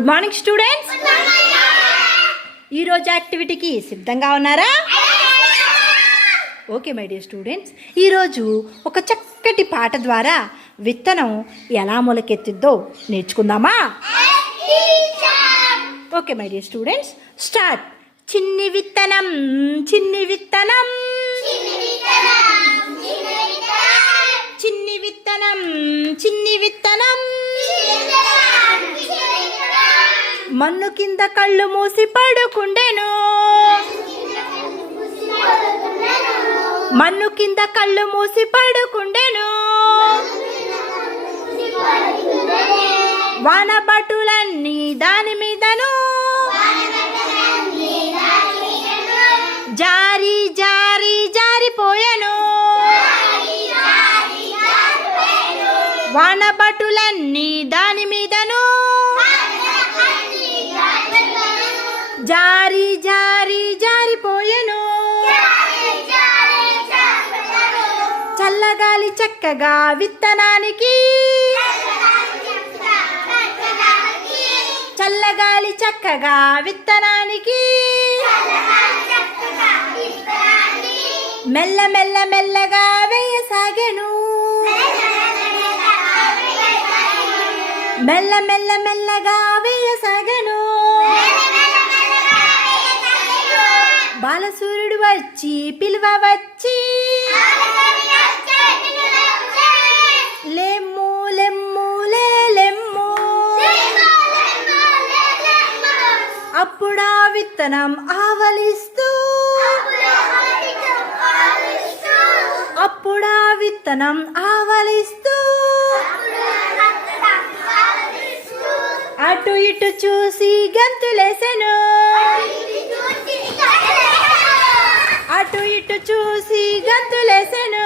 Good morning students. ఈరోజు యాక్టివిటీకి సిద్ధంగా ఉన్నారా? ఓకే మై డియర్ స్టూడెంట్స్, ఈరోజు ఒక చక్కటి పాట ద్వారా విత్తనం ఎలా మొలకెత్తిద్దో నేర్చుకుందామా? Okay my dear students, start. చిన్ని విత్తనం చిన్ని విత్తనం చిన్ని విత్తనం చిన్ని విత్తనం మన్ను కింద కళ్ళు మూసి పడుకుండెను, మన్ను కింద కళ్ళు మూసి పడుకుండెను. వానబటులన్నీ దాని మీదను జారి జారి జారిపోయెను. వానబటులన్నీ దాని మీదను జారి జారి జారిపోయెను. చల్లగాలి చక్కగా విత్తనానికి, చల్లగాలి చక్కగా విత్తనానికి మెల్ల మెల్ల మెల్లగా వేయసాగెను, మెల్ల మెల్ల మెల్లగా వేయసాగెను. బాలసూర్యుడు వచ్చి పిలువ వచ్చి లెమ్ము లెమ్ము లెమ్ము, అప్పుడా విత్తనం ఆవలిస్తూ, అప్పుడా విత్తనం ఆవలిస్తూ అటు ఇటు చూసి గంతులేసెను, అటు ఇటు చూసి గంతులేసెను.